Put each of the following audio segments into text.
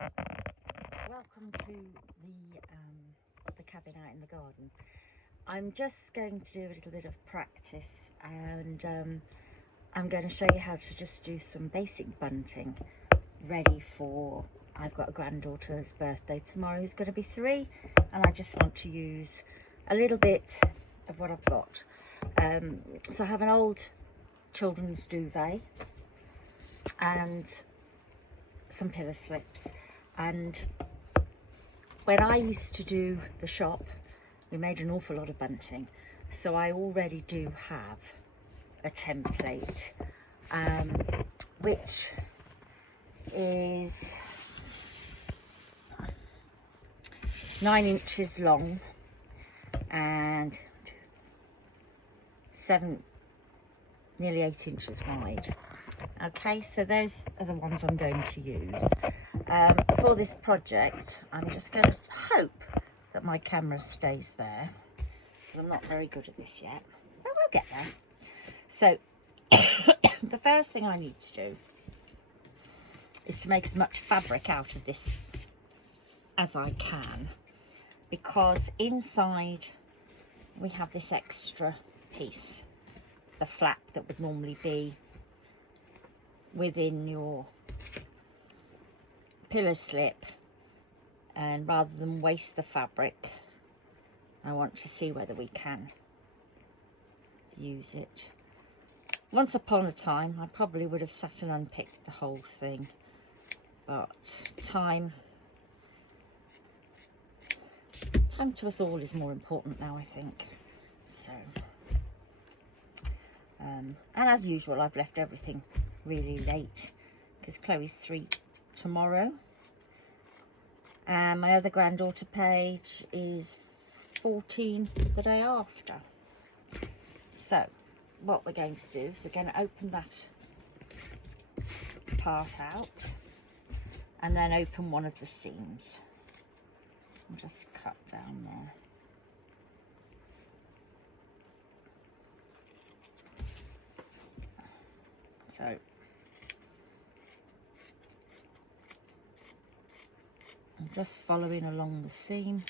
Welcome to the cabin out in the garden. I'm just going to do a little bit of practice, and I'm going to show you how to just do some basic bunting ready for, I've got a granddaughter's birthday tomorrow who's going to be 3, and I just want to use a little bit of what I've got. So I have an old children's duvet and some pillow slips, and when I used to do the shop we made an awful lot of bunting, so I already do have a template which is 9 inches long and nearly 8 inches wide. Okay, so those are the ones I'm going to use. For this project, I'm just going to hope that my camera stays there. I'm not very good at this yet, but we'll get there. So, the first thing I need to do is to make as much fabric out of this as I can, because inside we have this extra piece, the flap that would normally be within your pillow slip, and rather than waste the fabric, I want to see whether we can use it. Once upon a time I probably would have sat and unpicked the whole thing, but time to us all is more important now, I think. So and as usual, I've left everything really late because Chloe's 3 tomorrow, and my other granddaughter Paige is 14 the day after. So what we're going to do is we're going to open that part out and then open one of the seams and just cut down there. So I'm just following along the seam.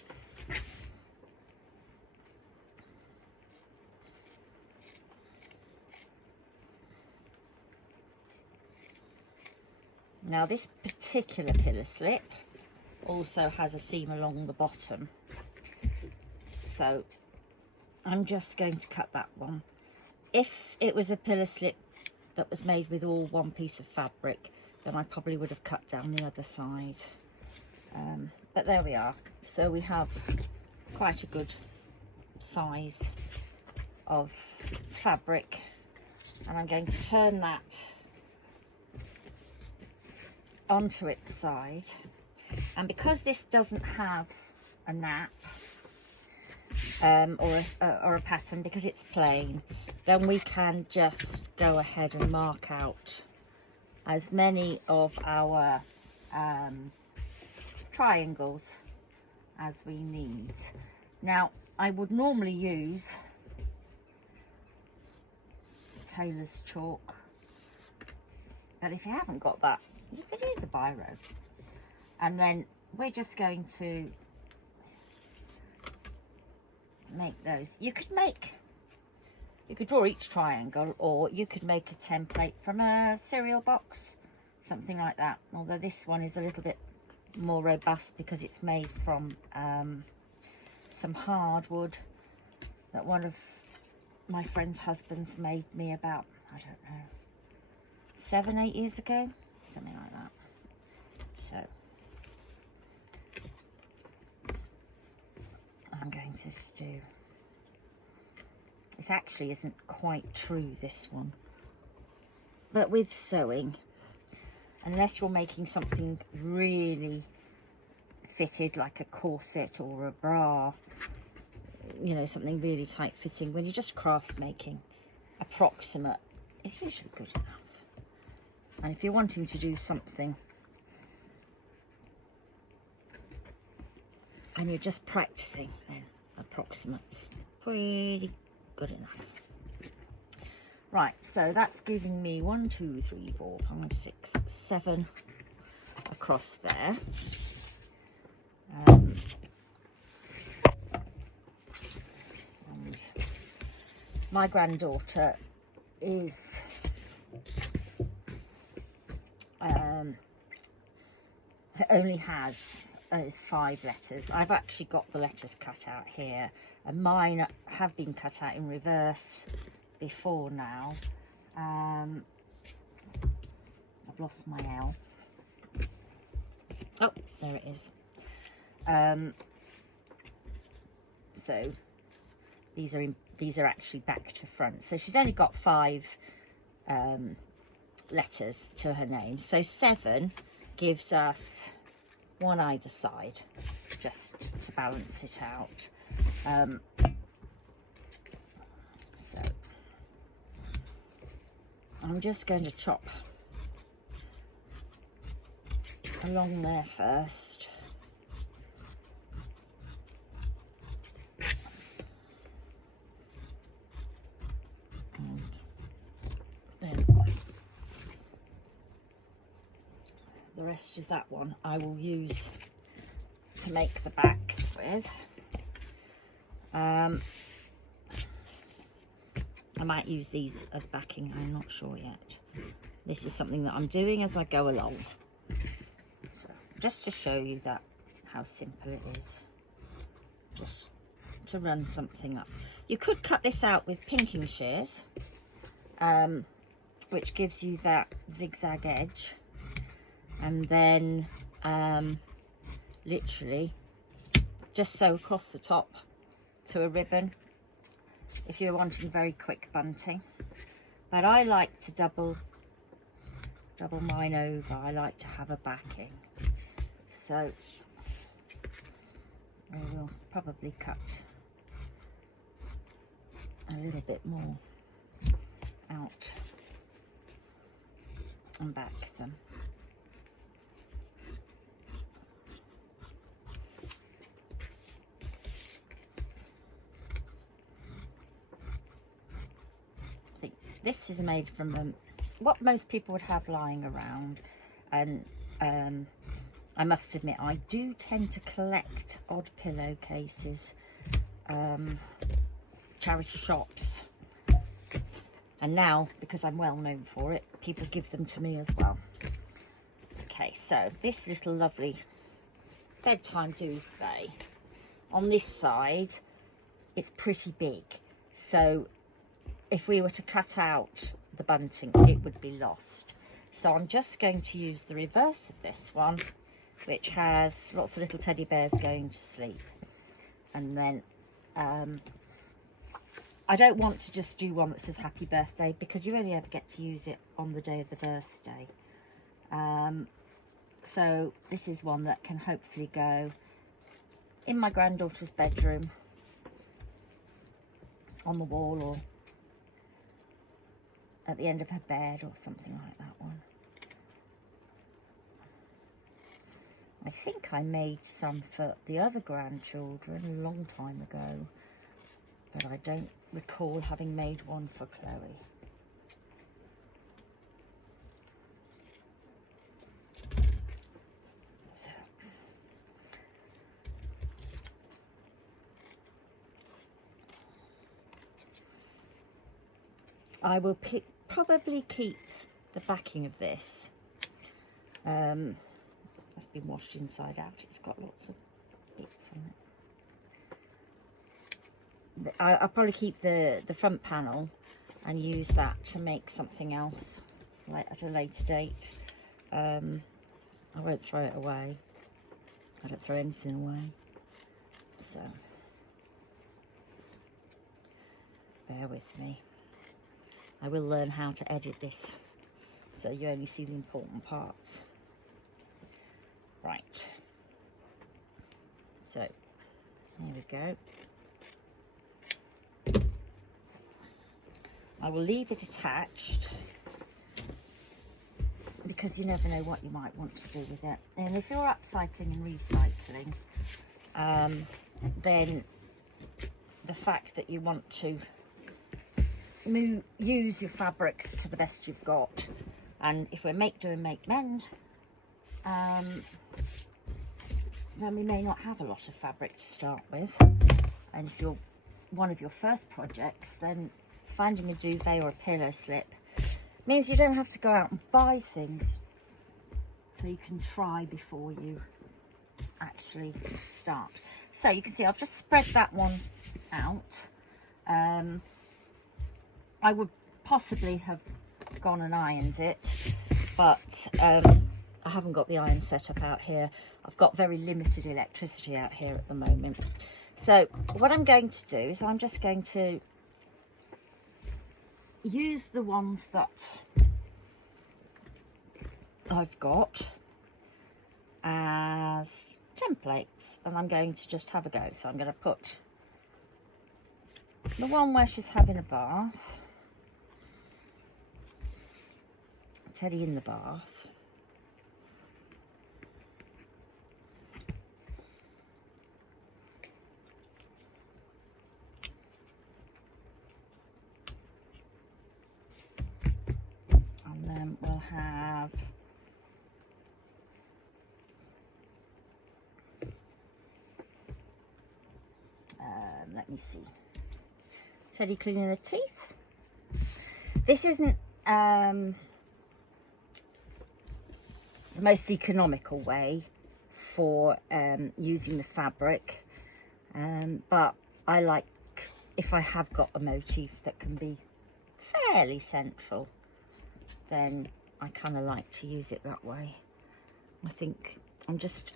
Now this particular pillow slip also has a seam along the bottom, so I'm just going to cut that one. If it was a pillow slip that was made with all one piece of fabric, then I probably would have cut down the other side. But there we are. So we have quite a good size of fabric, and I'm going to turn that onto its side. And because this doesn't have a nap or a pattern, because it's plain, then we can just go ahead and mark out as many of our triangles as we need. Now I would normally use tailor's chalk, but if you haven't got that, you could use a biro. And then we're just going to make those. You could draw each triangle, or you could make a template from a cereal box, something like that. Although this one is a little bit more robust because it's made from some hardwood that one of my friend's husbands made me about, I don't know, 7-8 years ago, something like that. So I'm going to do, it actually isn't quite true, this one, but with sewing, unless you're making something really fitted like a corset or a bra, you know, something really tight fitting, when you're just craft making, approximate is usually good enough. And if you're wanting to do something and you're just practicing, then approximate's pretty good enough. Right, so that's giving me 1, 2, 3, 4, 5, 6, 7 across there. And my granddaughter is only has 5 letters. I've actually got the letters cut out here, and mine have been cut out in reverse before now. I've lost my L. Oh, there it is. So these are actually back to front. So she's only got 5 letters to her name. So 7 gives us 1 either side, just to balance it out. So I'm just going to chop along there first. And then the rest of that one I will use to make the backs with. I might use these as backing, I'm not sure yet. This is something that I'm doing as I go along. So just to show you that how simple it is, just to run something up. You could cut this out with pinking shears, which gives you that zigzag edge, and then literally just sew across the top to a ribbon if you're wanting very quick bunting. But I like to double mine over. I like to have a backing, so I will probably cut a little bit more out and back them. I think this is made from what most people would have lying around, and I must admit I do tend to collect odd pillowcases, charity shops, and now because I'm well known for it, people give them to me as well. Okay, so this little lovely bedtime duvet, on this side it's pretty big, so if we were to cut out the bunting it would be lost. So I'm just going to use the reverse of this one, which has lots of little teddy bears going to sleep. And then I don't want to just do one that says happy birthday, because you only ever get to use it on the day of the birthday. So this is one that can hopefully go in my granddaughter's bedroom, on the wall, or at the end of her bed, or something like that one. I think I made some for the other grandchildren a long time ago, but I don't recall having made one for Chloe. So I will probably keep the backing of this. It's been washed inside out. It's got lots of bits on it. I'll probably keep the front panel and use that to make something else at a later date. I won't throw it away. I don't throw anything away. So bear with me. I will learn how to edit this, so you only see the important parts. Right, so there we go. I will leave it attached because you never know what you might want to do with it. And if you're upcycling and recycling, then the fact that you want to use your fabrics to the best you've got, and if we're make, do and make, mend, then we may not have a lot of fabric to start with. And if you're one of your first projects, then finding a duvet or a pillow slip means you don't have to go out and buy things, so you can try before you actually start. So you can see I've just spread that one out. I would possibly have gone and ironed it, but I haven't got the iron set up out here. I've got very limited electricity out here at the moment. So what I'm going to do is I'm just going to use the ones that I've got as templates, and I'm going to just have a go. So I'm going to put the one where she's having a bath, Teddy in the bath, and then we'll have let me see, Teddy cleaning the teeth. This isn't the most economical way for using the fabric, but I like, if I have got a motif that can be fairly central, then I kind of like to use it that way. I think I'm just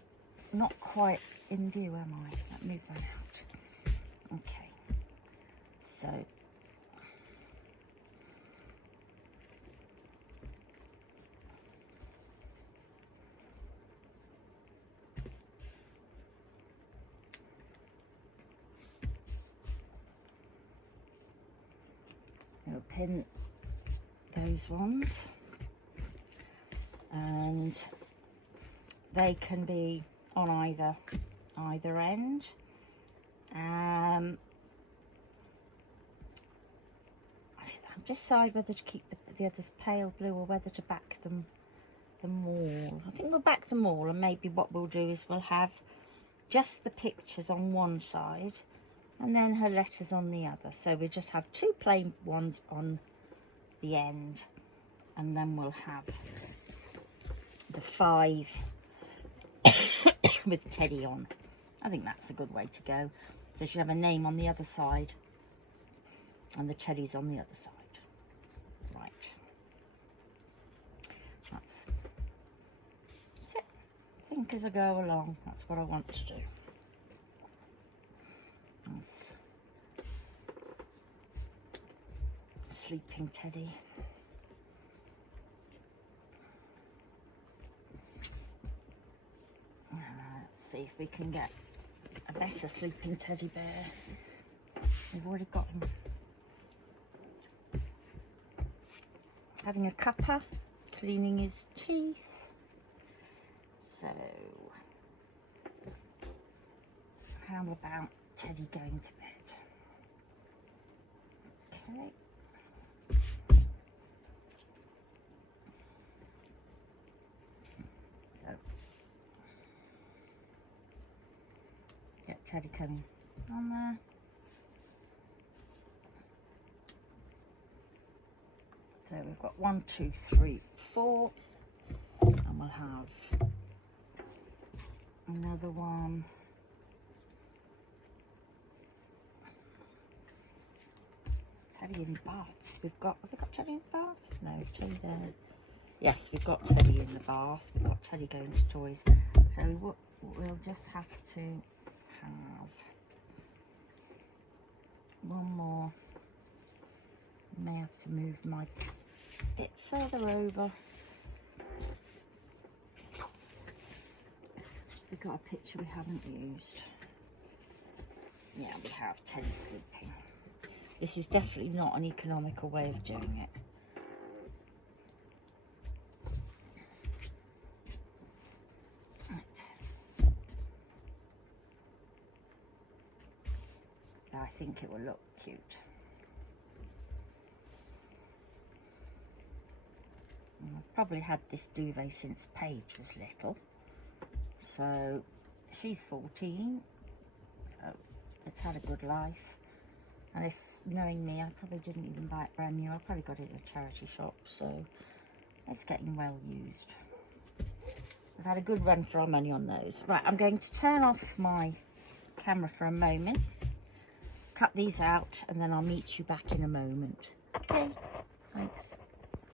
not quite in view, am I? Let me move that out. Okay, so I'll pin those ones, and they can be on either end. I decide whether to keep the others pale blue or whether to back them all. I think we'll back them all, and maybe what we'll do is we'll have just the pictures on one side and then her letters on the other. So we just have two plain ones on the end, and then we'll have the 5 with Teddy on. I think that's a good way to go. So she'll have a name on the other side and the Teddy's on the other side. Right. That's it. Think as I go along. That's what I want to do. That's sleeping Teddy. Let's see if we can get a better sleeping teddy bear. We've already got him having a cuppa, cleaning his teeth. So how about Teddy going to bed? Okay. So get Teddy coming on there. So we've got 1, 2, 3, 4, and we'll have another one. Teddy in the bath. Have we got Teddy in the bath? No, Teddy there. Yes, we've got Teddy in the bath. We've got Teddy going to toys. So we'll just have to have one more. May have to move my bit further over. We've got a picture we haven't used. Yeah, we have Teddy sleeping. This is definitely not an economical way of doing it. Right. But I think it will look cute. probably had this duvet since Paige was little. So she's 14, so it's had a good life. And if, knowing me, I probably didn't even buy it brand new. I probably got it in a charity shop, so it's getting well used. We've had a good run for our money on those. Right, I'm going to turn off my camera for a moment, cut these out, and then I'll meet you back in a moment. Okay, thanks.